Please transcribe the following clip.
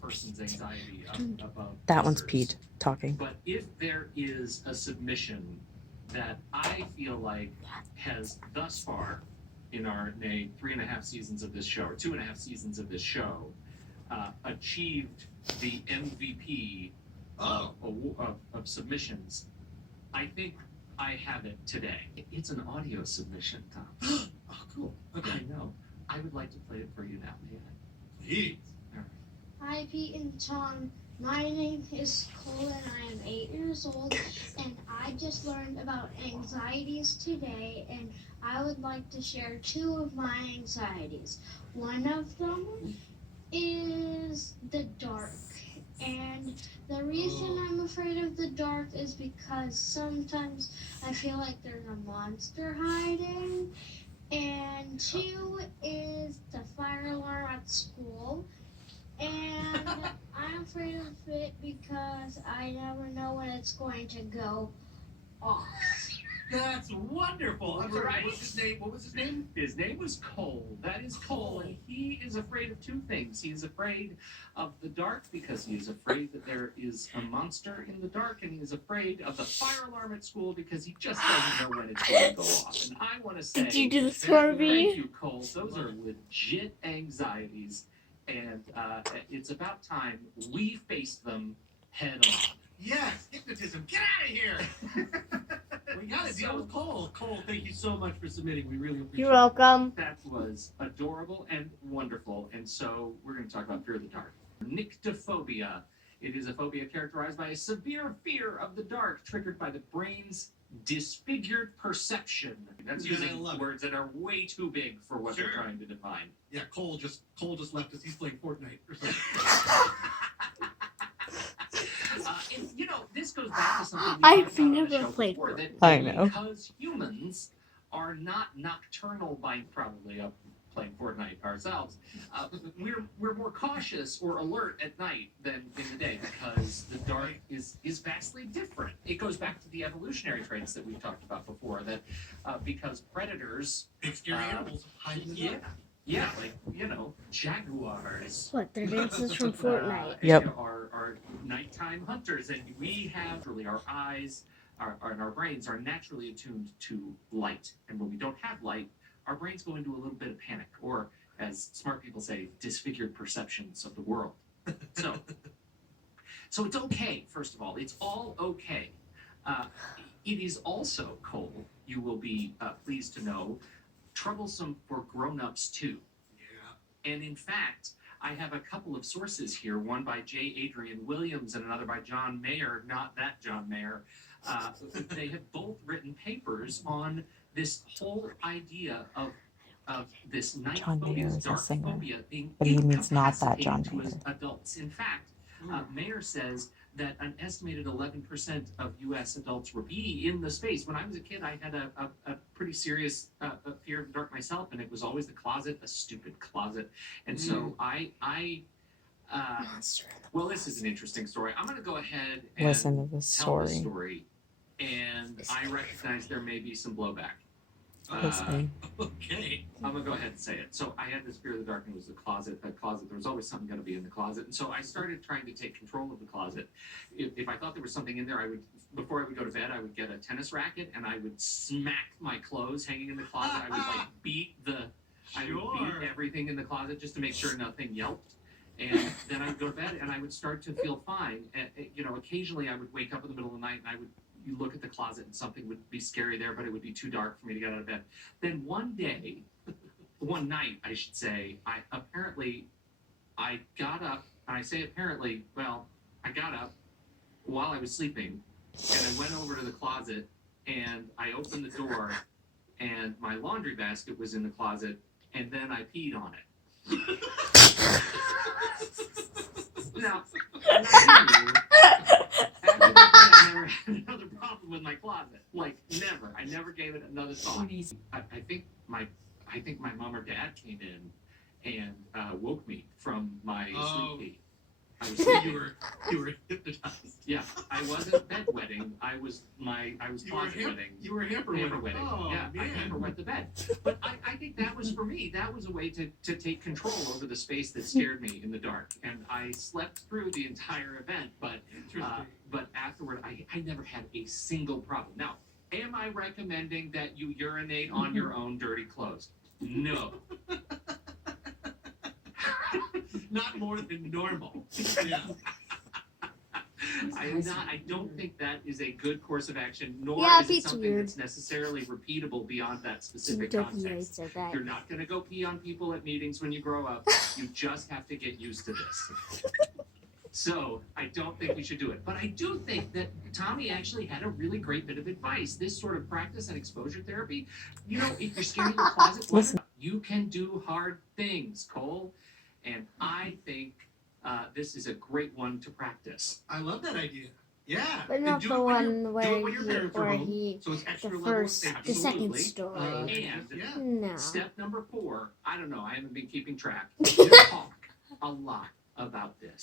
person's anxiety above That one's others. Pete talking. But if there is a submission that I feel like has thus far, in our 3.5 seasons of this show, or 2.5 seasons of this show, achieved the MVP of submissions, I think I have it today. It's an audio submission, Tom. Oh, cool. Okay. I know. I would like to play it for you now, may I? Please. Hi, Pete and Tom. My name is Kole, and I am 8 years old, and I just learned about anxieties today, and I would like to share 2 of my anxieties. One of them is the dark, and the reason I'm afraid of the dark is because sometimes I feel like there's a monster hiding, and 2 is the fire alarm at school. And I'm afraid of it because I never know when it's going to go off. That's wonderful. I'm sorry. Right. What's his name? What was his name? His name was Kole. That is Kole, and he is afraid of 2 things. He is afraid of the dark because he is afraid that there is a monster in the dark, and he is afraid of the fire alarm at school because he just doesn't know when it's going to go off. And I want to say, Did you do this for me? Thank you, Kole. Those are legit anxieties, and it's about time we face them head on. Yes, hypnotism. Get out of here. We got to deal with Kole. Kole, thank you so much for submitting. We really appreciate it. You're welcome. That was adorable and wonderful. And so we're going to talk about fear of the dark. Nyctophobia. It is a phobia characterized by a severe fear of the dark, triggered by the brain's disfigured perception. That's Yeah, I using love it. words that are way too big for what they're Sure. trying to define. Yeah, Kole just left us. He's playing Fortnite or something. And, you know, this goes back to something we I've talked about on the never show played before, Fortnite. that I know. because humans are not nocturnal by probably playing Fortnite ourselves, we're more cautious or alert at night than in the day because the dark is vastly different. It goes back to the evolutionary traits that we've talked about before, that because predators, Big scary animals hide in the dark. yeah, like, you know, jaguars. What? They're dances from Fortnite. Yep. Are nighttime hunters, and we have really our eyes and our brains are naturally attuned to light. And when we don't have light, our brains go into a little bit of panic, or as smart people say, disfigured perceptions of the world. So it's okay, first of all. It's all okay. It is also, Kole, you will be pleased to know, troublesome for grown-ups too. Yeah. And in fact, I have a couple of sources here, one by J. Adrian Williams and another by John Mayer, not that John Mayer. They have both written papers on this whole idea of this night John phobia, Mayer this is a dark singer, phobia being but he means not that John incapacitating to us Mayer. adults. In fact, Mayer says that an estimated 11% of U.S. adults will be in the space. When I was a kid, I had a pretty serious fear of the dark myself, and it was always the closet, a stupid closet. And so well, this is an interesting story. I'm going to go ahead and Listen to this tell the story. story, and I recognize there may be some blowback. Listening. Okay. I'm gonna go ahead and say it. So I had this fear of the dark, and it was the closet. That closet, there was always something gonna be in the closet, and so I started trying to take control of the closet. If I thought there was something in there, before I would go to bed, I would get a tennis racket and I would smack my clothes hanging in the closet. I would beat everything in the closet just to make sure nothing yelped. And then I would go to bed and I would start to feel fine. And, occasionally I would wake up in the middle of the night and you look at the closet and something would be scary there, but it would be too dark for me to get out of bed. Then one night, I should say, I got up, and I say apparently, well, I got up while I was sleeping, and I went over to the closet, and I opened the door, and my laundry basket was in the closet, and then I peed on it. Now, after that, I never had another problem with my closet. Like, never. I never gave it another thought. I think my mom or dad came in and woke me from my sleep pee. I was you were hypnotized. yeah, I wasn't bedwetting. I was You were closet wetting. You were hamper Hamper wetting. wetting. Oh, Yeah, I man. hamper wet the bed. But I think that was for me. That was a way to take control over the space that scared me in the dark. And I slept through the entire event, Interesting. but afterward, I never had a single problem. Now, am I recommending that you urinate on your own dirty clothes? No. Not more than normal. Yeah. I don't think that is a good course of action, nor Yeah, is it Pete's something weird. that's necessarily repeatable beyond that specific context. said that. You're not going to go pee on people at meetings when you grow up. You just have to get used to this. So I don't think we should do it. But I do think that Tommy actually had a really great bit of advice. This sort of practice and exposure therapy, you know, if you're scared of your closet, Listen. you can do hard things, Cole. And I think this is a great one to practice. I love that idea. Yeah. But And not do the it when you're- one do where it when your parents are home, so it's extra the level of first, safety. the second Absolutely. story. And Yeah. No. step number 4, I don't know, I haven't been keeping track. Talk a lot about this.